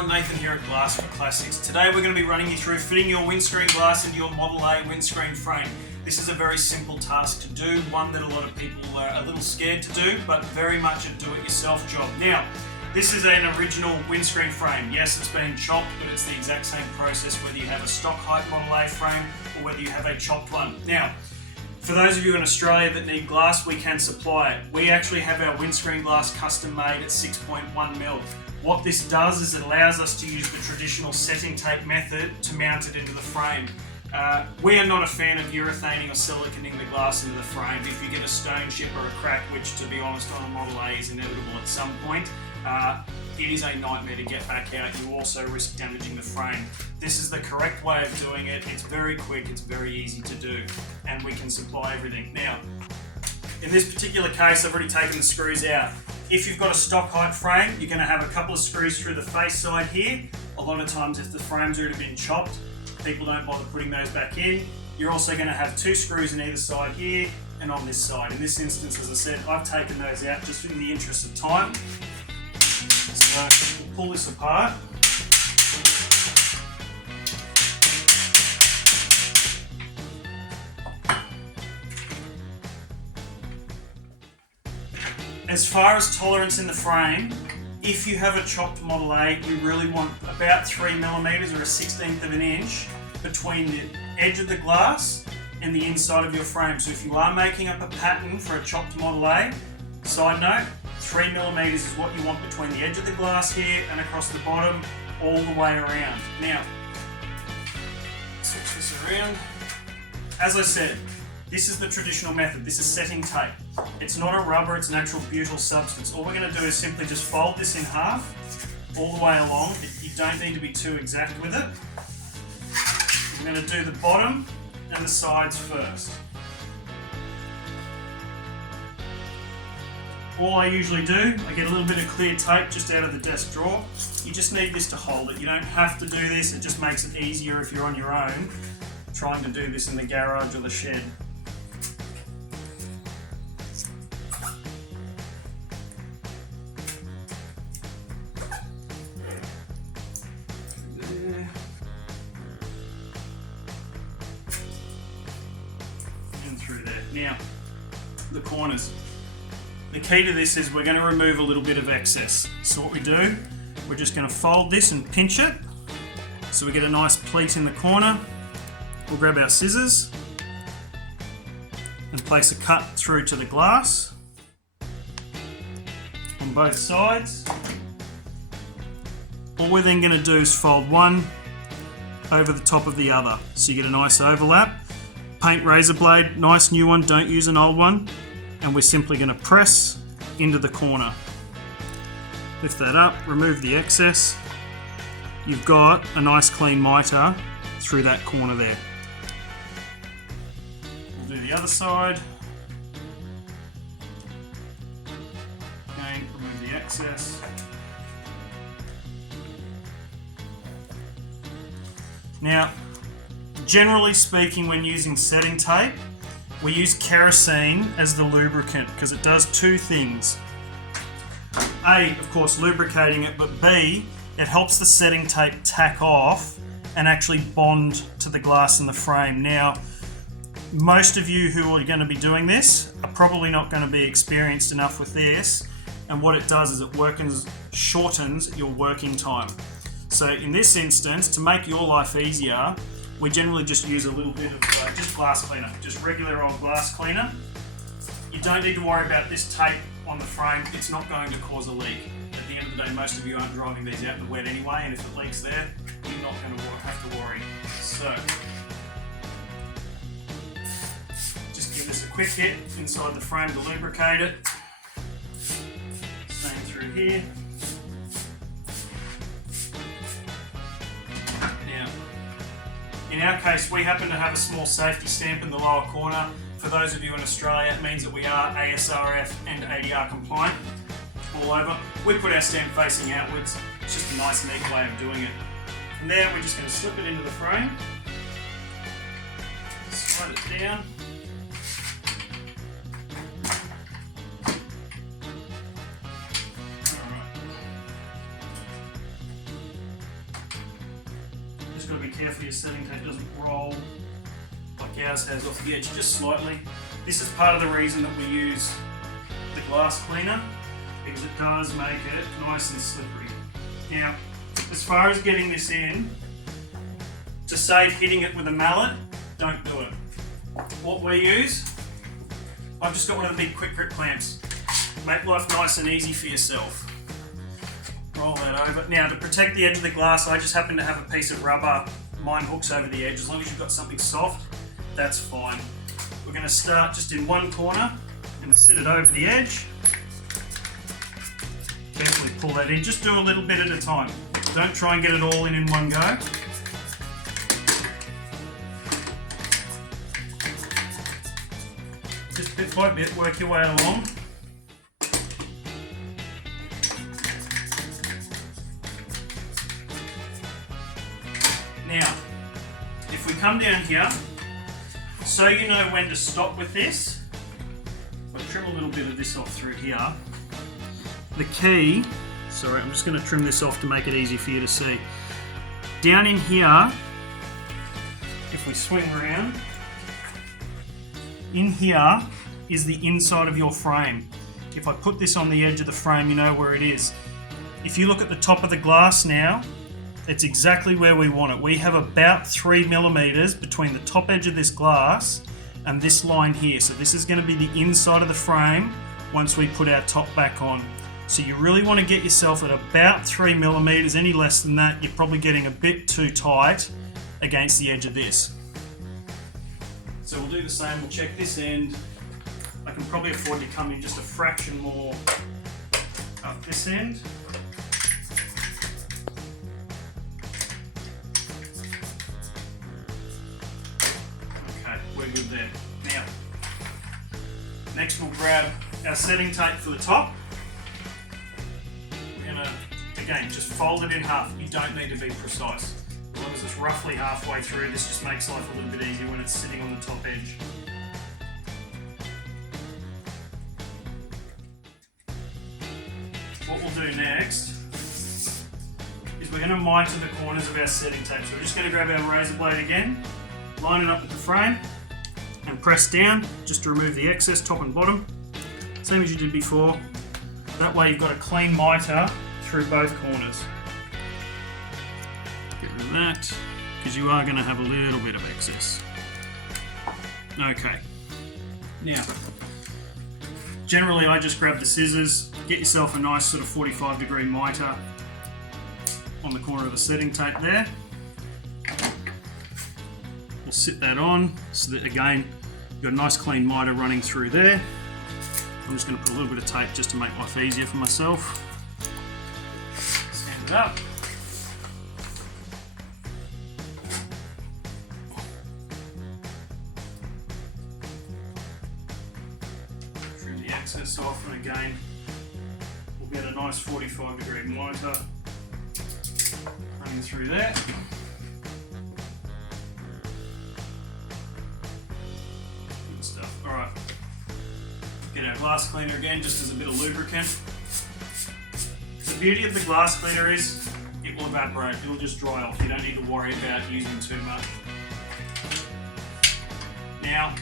everyone, Nathan here at Glass for Classics. Today we're going to be running you through fitting your windscreen glass into your Model A windscreen frame. This is a very simple task to do, one that a lot of people are a little scared to do, but very much a do-it-yourself job. Now, this is an original windscreen frame. Yes, it's been chopped, but it's the exact same process whether you have a stock height Model A frame or whether you have a chopped one. Now, for those of you in Australia that need glass, we can supply it. We actually have our windscreen glass custom made at 6.1mm. What this does is it allows us to use the traditional setting tape method to mount it into the frame. We are not a fan of urethaning or siliconing the glass into the frame. If you get a stone chip or a crack, which to be honest on a Model A is inevitable at some point, it is a nightmare to get back out. You also risk damaging the frame. This is the correct way of doing it. It's very quick, it's very easy to do, and we can supply everything. Now, in this particular case, I've already taken the screws out. If you've got a stock height frame, you're going to have a couple of screws through the face side here. A lot of times if the frame's already been chopped, people don't bother putting those back in. You're also going to have two screws on either side here and on this side. In this instance, as I said, I've taken those out just in the interest of time. So we'll pull this apart. As far as tolerance in the frame, if you have a chopped Model A, you really want about 3mm or a 1/16 of an inch between the edge of the glass and the inside of your frame. So if you are making up a pattern for a chopped Model A, side note, 3mm is what you want between the edge of the glass here and across the bottom all the way around. Now, switch this around. As I said, this is the traditional method. This is setting tape. It's not a rubber, it's an actual butyl substance. All we're going to do is simply just fold this in half all the way along. You don't need to be too exact with it. I'm going to do the bottom and the sides first. All I usually do, I get a little bit of clear tape just out of the desk drawer. You just need this to hold it. You don't have to do this, it just makes it easier if you're on your own trying to do this in the garage or the shed. Through there. Now, the corners. The key to this is we're going to remove a little bit of excess. So what we do, we're just going to fold this and pinch it so we get a nice pleat in the corner. We'll grab our scissors and place a cut through to the glass on both sides. All we're then going to do is fold one over the top of the other so you get a nice overlap. Paint razor blade, nice new one, don't use an old one. And we're simply going to press into the corner. Lift that up, remove the excess. You've got a nice clean mitre through that corner there. We'll do the other side. Again, remove the excess. Now, generally speaking, when using setting tape, we use kerosene as the lubricant because it does two things. A, of course, lubricating it, but B, it helps the setting tape tack off and actually bond to the glass in the frame. Now, most of you who are going to be doing this are probably not going to be experienced enough with this, and what it does is it shortens your working time. So in this instance, to make your life easier, we generally just use a little bit of just glass cleaner, just regular old glass cleaner. You don't need to worry about this tape on the frame, it's not going to cause a leak. At the end of the day, most of you aren't driving these out in the wet anyway, and if it leaks there, you're not going to have to worry. So, just give this a quick hit inside the frame to lubricate it. Same through here. In our case, we happen to have a small safety stamp in the lower corner. For those of you in Australia, it means that we are ASRF and ADR compliant all over. We put our stamp facing outwards. It's just a nice, neat way of doing it. From there, we're just going to slip it into the frame, slide it down. be careful your setting tape doesn't roll like ours has off the edge, just slightly. This is part of the reason that we use the glass cleaner, because it does make it nice and slippery. Now, as far as getting this in, to save hitting it with a mallet, don't do it. What we use, I've just got one of the big quick grip clamps. Make life nice and easy for yourself. Roll that over. Now, to protect the edge of the glass, I just happen to have a piece of rubber. Mine hooks over the edge. As long as you've got something soft, that's fine. We're going to start just in one corner and sit it over the edge. Carefully pull that in. Just do a little bit at a time. Don't try and get it all in one go. Just bit by bit, work your way along. Now, if we come down here, so you know when to stop with this, I'll trim a little bit of this off through here. The key, sorry, I'm just going to trim this off to make it easy for you to see. Down in here, if we swing around, in here is the inside of your frame. If I put this on the edge of the frame, you know where it is. If you look at the top of the glass now, it's exactly where we want it. We have about 3 millimeters between the top edge of this glass and this line here. So this is going to be the inside of the frame once we put our top back on. So you really want to get yourself at about 3 millimeters. Any less than that, you're probably getting a bit too tight against the edge of this. So we'll do the same. We'll check this end. I can probably afford to come in just a fraction more up this end. We're good there. Now, next we'll grab our setting tape for the top. We're going to, again, just fold it in half. You don't need to be precise. As long as it's roughly halfway through, this just makes life a little bit easier when it's sitting on the top edge. What we'll do next is we're going to mitre the corners of our setting tape. So we're just going to grab our razor blade again, line it up with the frame, and press down just to remove the excess top and bottom, same as you did before. That way you've got a clean mitre through both corners. Get rid of that, because you are going to have a little bit of excess. Okay, now generally I just grab the scissors, get yourself a nice sort of 45-degree mitre on the corner of the setting tape there. We'll sit that on so that, again, you've got a nice clean mitre running through there. I'm just going to put a little bit of tape just to make life easier for myself. Stand it up. Trim the excess off, and again, we'll get a nice 45-degree mitre running through there. Alright, get our glass cleaner again just as a bit of lubricant. The beauty of the glass cleaner is it will evaporate, it will just dry off. You don't need to worry about using too much. Now,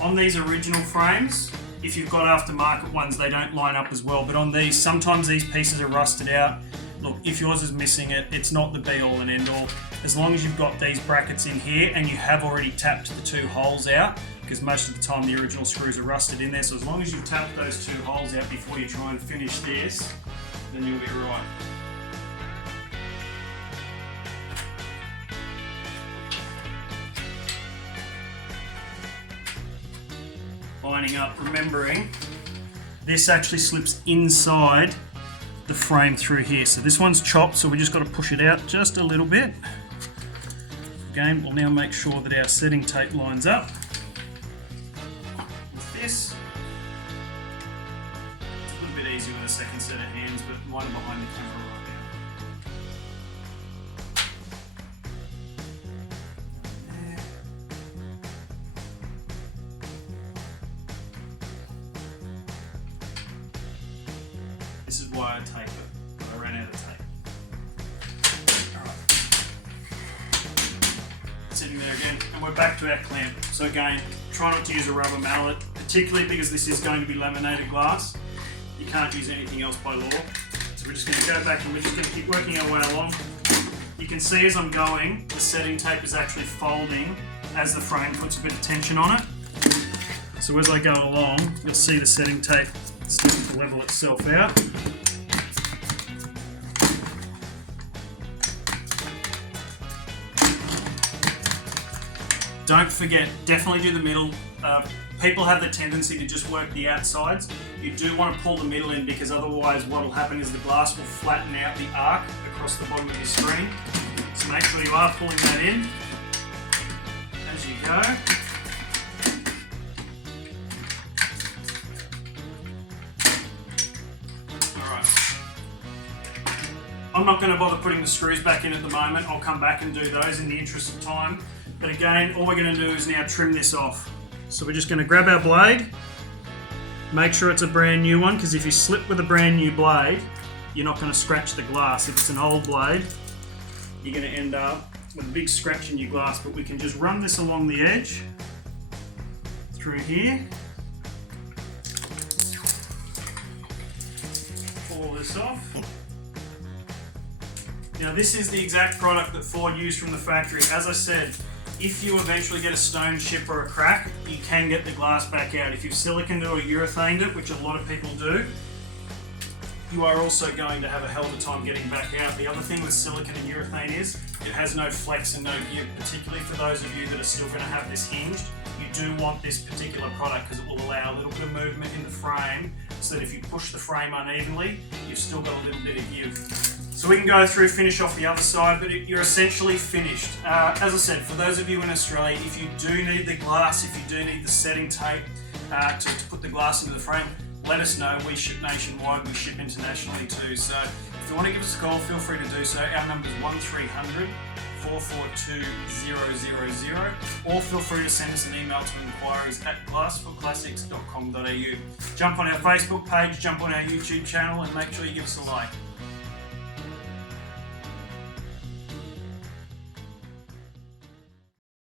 on these original frames, if you've got aftermarket ones, they don't line up as well, but on these, sometimes these pieces are rusted out. Look, if yours is missing it, it's not the be all and end all. As long as you've got these brackets in here and you have already tapped the 2 holes out, because most of the time the original screws are rusted in there, so as long as you've tapped those 2 holes out before you try and finish this, then you'll be right. Lining up, remembering this actually slips inside the frame through here. So this one's chopped, so we just got to push it out just a little bit. Again, we'll now make sure that our setting tape lines up with this. It's a little bit easier with a second set of hands, but one behind the camera right now. This is why I tape it, but I ran out of tape. Alright. we're back to our clamp. So again, try not to use a rubber mallet, particularly because this is going to be laminated glass. You can't use anything else by law. So we're just going to go back and we're just going to keep working our way along. You can see as I'm going, the setting tape is actually folding as the frame puts a bit of tension on it. So as I go along, you'll see the setting tape starting to level itself out. Don't forget, definitely do the middle. People have the tendency to just work the outsides. You do want to pull the middle in because otherwise what will happen is the glass will flatten out the arc across the bottom of your screen. So make sure you are pulling that in as you go. Alright. I'm not going to bother putting the screws back in at the moment. I'll come back and do those in the interest of time. But again, all we're going to do is now trim this off. So we're just going to grab our blade, make sure it's a brand new one, because if you slip with a brand new blade, you're not going to scratch the glass. If it's an old blade, you're going to end up with a big scratch in your glass. But we can just run this along the edge, through here, pull this off. Now this is the exact product that Ford used from the factory. As I said, if you eventually get a stone chip or a crack, you can get the glass back out. If you've siliconed it or urethaned it, which a lot of people do, you are also going to have a hell of a time getting back out. The other thing with silicone and urethane is it has no flex and no give, particularly for those of you that are still going to have this hinged. You do want this particular product because it will allow a little bit of movement in the frame so that if you push the frame unevenly, you've still got a little bit of give. So we can go through, finish off the other side, but you're essentially finished. As I said, for those of you in Australia, if you do need the glass, if you do need the setting tape to put the glass into the frame, let us know. We ship nationwide, we ship internationally too. So if you want to give us a call, feel free to do so. Our number is 1300 442 000, or feel free to send us an email to inquiries@glassforclassics.com.au. Jump on our Facebook page, jump on our YouTube channel, and make sure you give us a like.